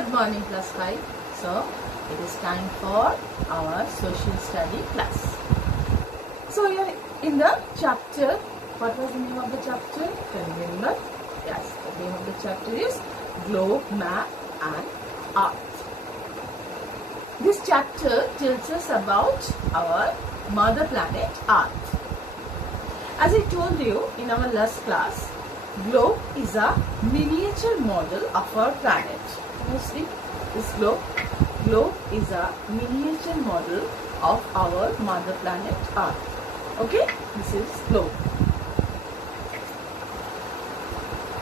Good morning, class 5. So, it is time for our social study class. So, we are in the chapter. What was the name of the chapter? Can you remember? Yes, the name of the chapter is Globe, Map and Art. This chapter tells us about our mother planet Earth. As I told you in our last class, globe is a miniature model of our planet. Can you see this globe? Globe is a miniature model of our mother planet Earth. Okay, this is globe.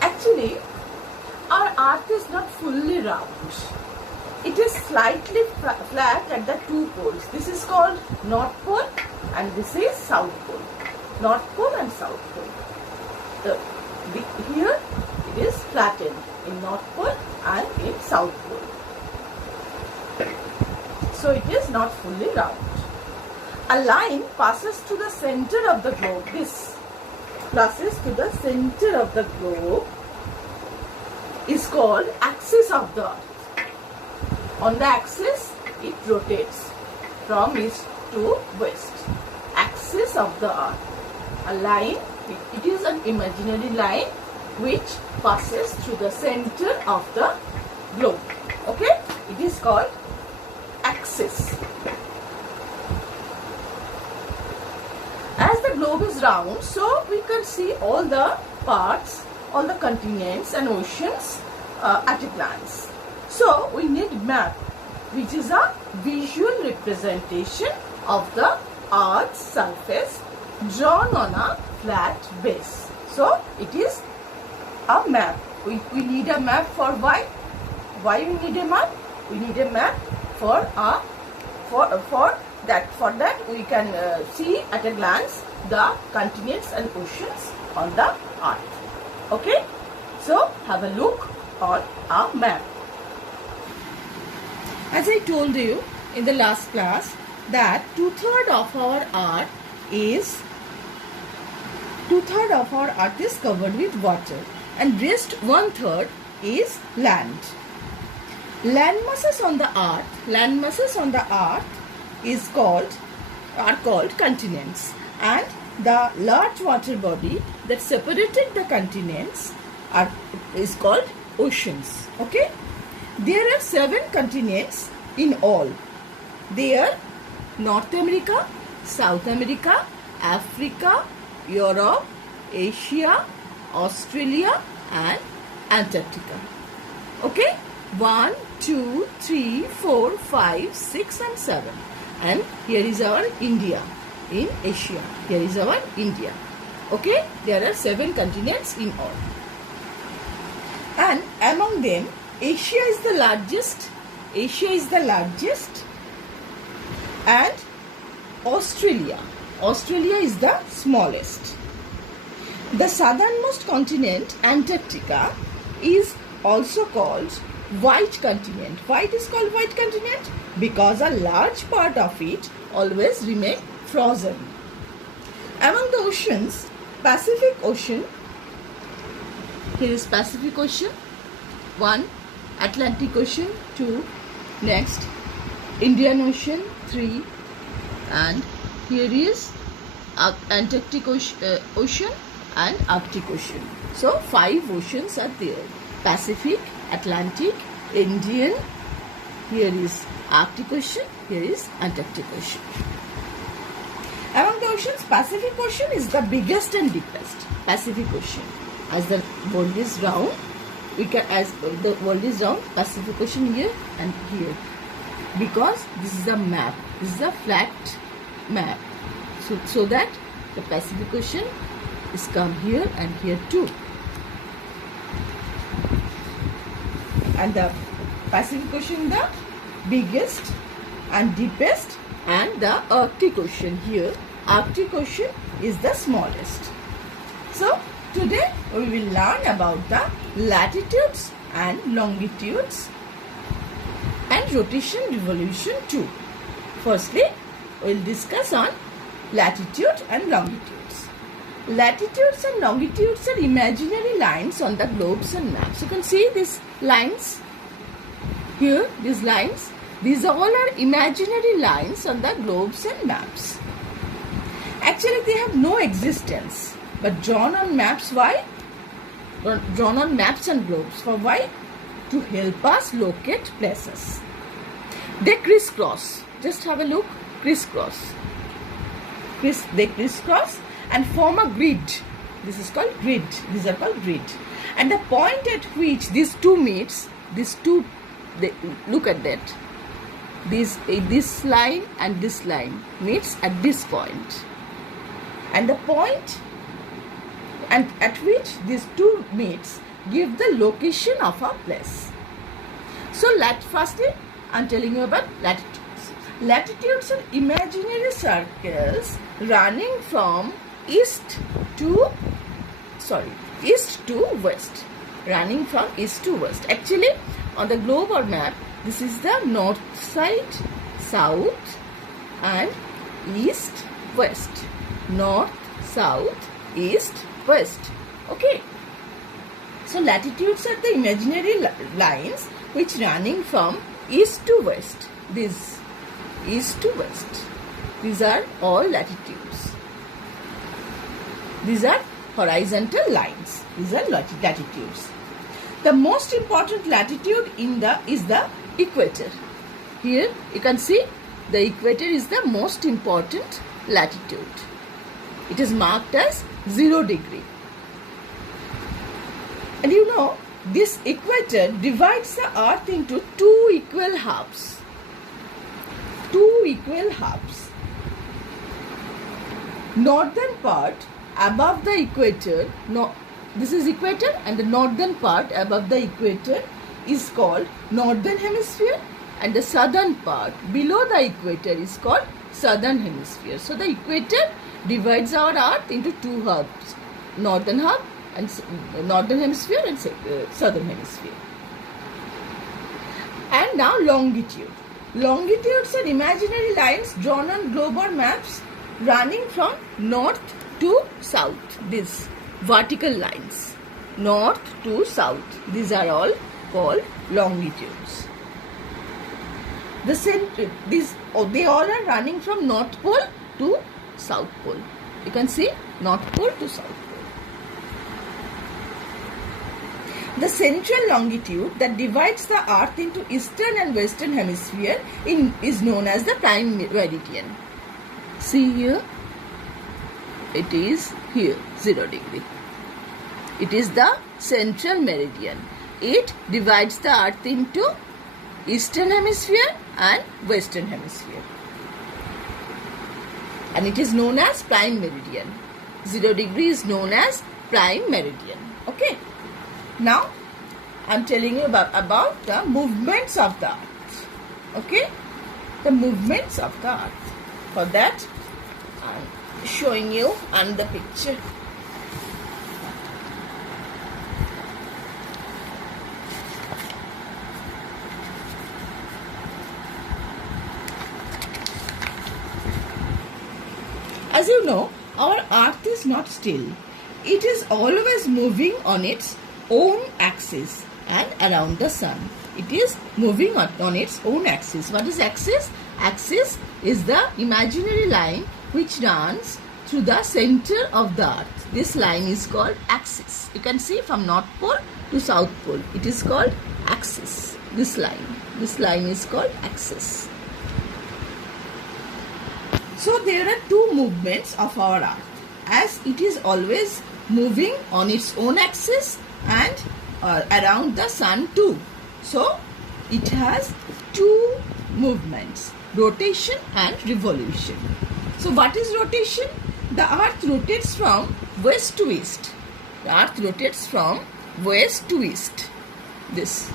Actually, our Earth is not fully round. It is slightly flat at the two poles. This is called North Pole and this is South Pole. North Pole and South Pole. Here it is flattened in North Pole and in South Pole. So it is not fully round. A line passes to the center of the globe. This passes to the center of the globe is called axis of the Earth. On the axis, it rotates from east to west. Axis of the Earth. A line, it is an imaginary line which passes through the center of the globe. Okay? It is called axis. As the globe is round, so we can see all the parts, all the continents and oceans at a glance. So we need map, which is a visual representation of the Earth's surface drawn on a flat base. So it is a map. We need a map for why? Why we need a map? We need a map for that we can see at a glance the continents and oceans on the Earth. Okay? So have a look on our map. As I told you in the last class that two-thirds of our Earth is covered with water and rest 1/3 is land. Land masses on the Earth are called continents, and the large water body that separated the continents is called oceans. Okay? There are 7 continents in all. They are North America, South America, Africa, Europe, Asia, Australia and Antarctica. Okay? 1, 2, 3, 4, 5, 6 and 7. And here is our India in Asia. Here is our India. Okay? There are 7 continents in all. And among them, Asia is the largest and Australia is the smallest. The southernmost continent, Antarctica, is also called white continent. Why it is called white continent? Because a large part of it always remain frozen. Among the oceans, Pacific Ocean, here is Pacific Ocean, 1, Atlantic Ocean, 2, next Indian Ocean, 3, and here is Antarctic Ocean and Arctic Ocean. So 5 oceans are there. Pacific, Atlantic, Indian, here is Arctic Ocean, here is Antarctic Ocean. Among the oceans, Pacific Ocean is the biggest and deepest. Pacific Ocean. As the world is round, Pacific Ocean here and here. Because this is a map. This is a flat map. So that the Pacific Ocean is come here and here too. And the Pacific Ocean the biggest and deepest, and the Arctic Ocean here. Arctic Ocean is the smallest. So today we will learn about the latitudes and longitudes and rotation revolution too. Firstly, we will discuss on latitude and longitudes. Latitudes and longitudes are imaginary lines on the globes and maps. You can see these lines. Here, these lines, these all are imaginary lines on the globes and maps. Actually, they have no existence, but drawn on maps. Why? Drawn on maps and globes. For why? To help us locate places. They crisscross. Just have a look. Crisscross. They crisscross and form a grid. This is called grid. These are called grid. And the point at which these two meets, look at that. This line and this line meets at this point. And the point and at which these two meets give the location of a place. So firstly, I'm telling you about latitudes. Latitudes are imaginary circles running from east to west. Running from east to west. Actually, on the globe or map, this is the north side, south, and east, west. North, south, east, west. Okay. So latitudes are the imaginary lines which running from east to west. This east to west. These are all latitudes. These are horizontal lines. These are latitudes. The most important latitude is the equator. Here you can see the equator is the most important latitude. It is marked as 0 degree. And you know, this equator divides the earth into two equal halves. Two equal halves. Northern part above the equator, this is equator, and the northern part above the equator is called northern hemisphere, and the southern part below the equator is called southern hemisphere. So the equator divides our earth into two halves, northern half and northern hemisphere and southern hemisphere. And now longitude. Longitudes are imaginary lines drawn on globe or maps running from north to south. These vertical lines, north to south. These are all called longitudes. They all are running from North Pole to South Pole. You can see North Pole to South Pole. The central longitude that divides the earth into eastern and western hemisphere is known as the prime meridian. See here, it is here 0 degree. It is the central meridian. It divides the earth into eastern hemisphere and western hemisphere. And it is known as prime meridian. 0 degree is known as prime meridian. Okay. Now, I am telling you about the movements of the earth. Okay. The movements of the earth. For that, I am showing you on the picture. As you know, our earth is not still. It is always moving on its own axis and around the sun. It is moving on its own axis. What is axis? Axis is the imaginary line which runs through the center of the earth. This line is called axis. You can see from North Pole to South Pole. It is called axis. This line is called axis. So there are two movements of our earth, as it is always moving on its own axis and around the sun too. So it has two movements, rotation and revolution. So what is rotation? The earth rotates from west to east. The earth rotates from west to east. This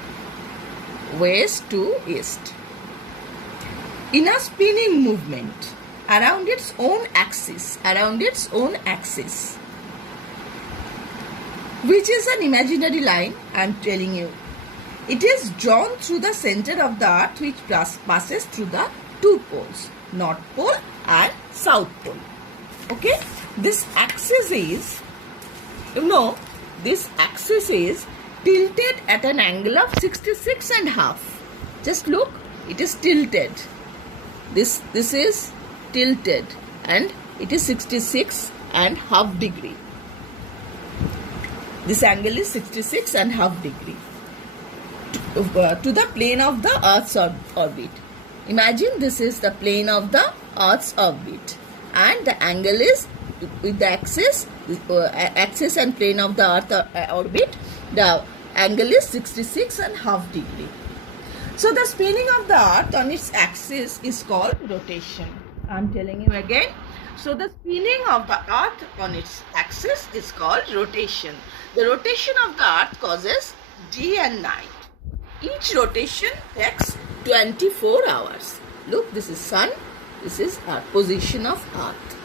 west to east. In a spinning movement around its own axis, which is an imaginary line, I am telling you. It is drawn through the center of the earth, which passes through the two poles, North Pole and South Pole. Okay, this axis is, tilted at an angle of 66.5. Just look, it is tilted. This is tilted and it is 66.5 degree. This angle is 66.5 degree to the plane of the Earth's orbit. Imagine this is the plane of the Earth's orbit, and the angle is with the axis and plane of the Earth orbit. The angle is 66.5 degree. So the spinning of the Earth on its axis is called rotation. I am telling you again. So the spinning of the Earth on its axis is called rotation. The rotation of the Earth causes day and night. Each rotation takes 24 hours. Look, this is sun. This is our position of Earth.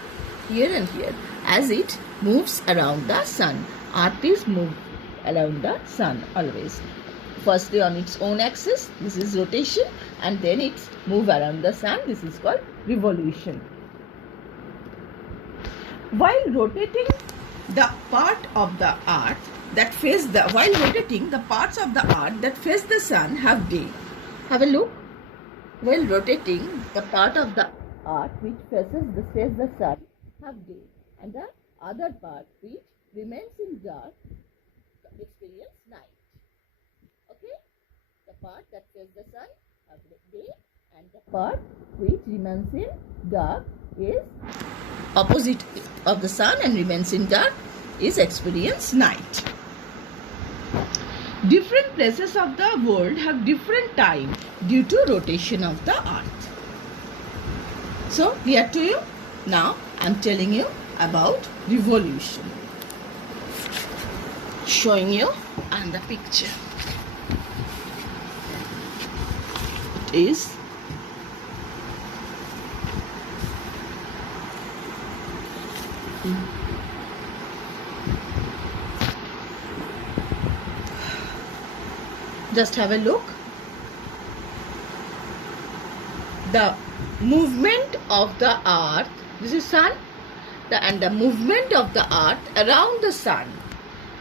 Here and here. As it moves around the sun, Earth is moved around the sun always. Firstly on its own axis, this is rotation, and then it moves around the sun. This is called revolution. While rotating the part of the Earth that face the parts of the Earth that face the sun have day. Have a look. While rotating the part of the Earth which faces the sun have day, and the other part which remains in dark experience night. Okay? The part that faces the sun have day, and the part which remains in dark is opposite of the sun and remains in dark is experience night. Different places of the world have different time due to rotation of the Earth. So clear to you? Now I am telling you about revolution. Showing you on the picture. It is just have a look. The movement of the Earth, this is sun, and the movement of the Earth around the sun.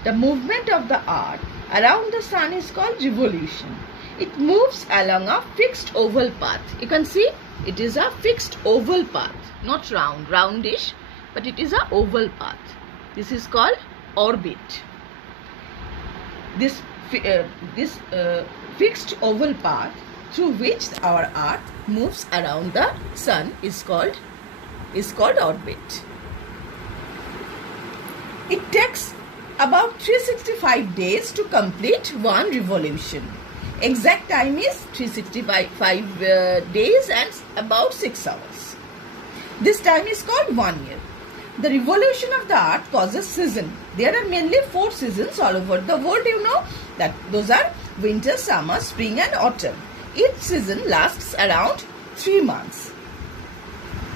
The movement of the Earth around the sun is called revolution. It moves along a fixed oval path. You can see it is a fixed oval path, not roundish, but it is a oval path. This is called orbit. This fixed oval path through which our Earth moves around the sun is called orbit. It takes about 365 days to complete one revolution. Exact time is 365 days and about 6 hours. This time is called 1 year. The revolution of the Earth causes season. There are mainly 4 seasons all over the world, you know. That those are winter, summer, spring and autumn. Each season lasts around 3 months.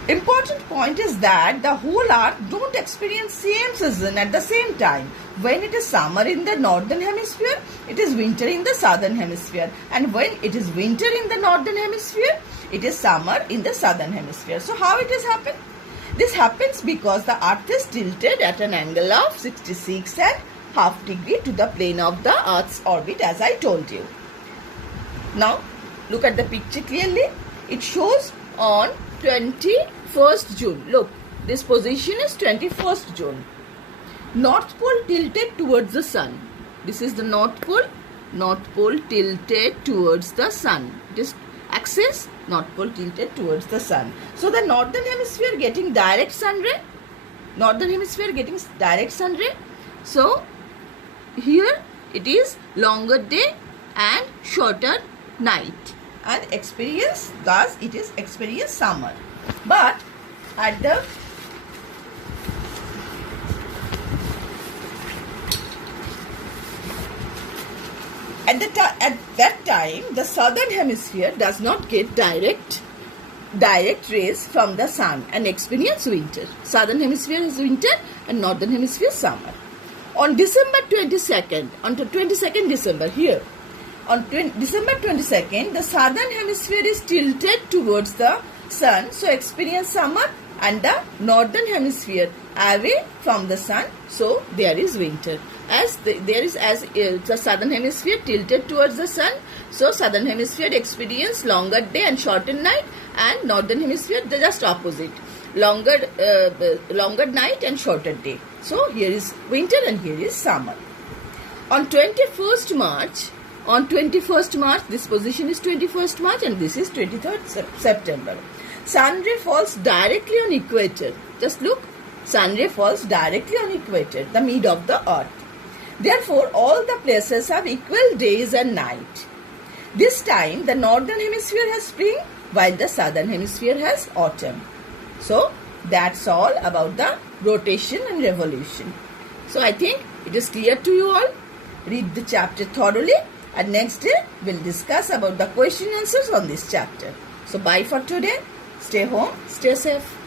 Important point is that the whole Earth don't experience same season at the same time. When it is summer in the northern hemisphere, it is winter in the southern hemisphere. And when it is winter in the northern hemisphere, it is summer in the southern hemisphere. So how it has happened? This happens because the Earth is tilted at an angle of 66.5 degree to the plane of the Earth's orbit, as I told you. Now, look at the picture clearly. It shows on 21st June. Look, this position is 21st June. North Pole tilted towards the sun. This is the North Pole. North Pole tilted towards the sun. It is axis, North Pole tilted towards the sun. So the northern hemisphere getting direct sun ray. So here it is longer day and shorter night. And thus it is experience summer. But at that time, the southern hemisphere does not get direct rays from the sun and experience winter. Southern hemisphere is winter and northern hemisphere summer. On December 22nd, on 22nd December here, on December 22nd, the southern hemisphere is tilted towards the sun, so experience summer, and the northern hemisphere away from the sun, so there is winter. As the southern hemisphere tilted towards the sun, so southern hemisphere experience longer day and shorter night, and northern hemisphere the just opposite, longer night and shorter day. So here is winter and here is summer. On 21st March, this position is 21st March and this is 23rd September. Sun ray falls directly on equator. Just look, sun ray falls directly on equator, the mid of the earth. Therefore, all the places have equal days and night. This time, the northern hemisphere has spring while the southern hemisphere has autumn. So, that's all about the rotation and revolution. So, I think it is clear to you all. Read the chapter thoroughly, and next day we'll discuss about the question answers on this chapter. So, bye for today. Stay home, stay safe.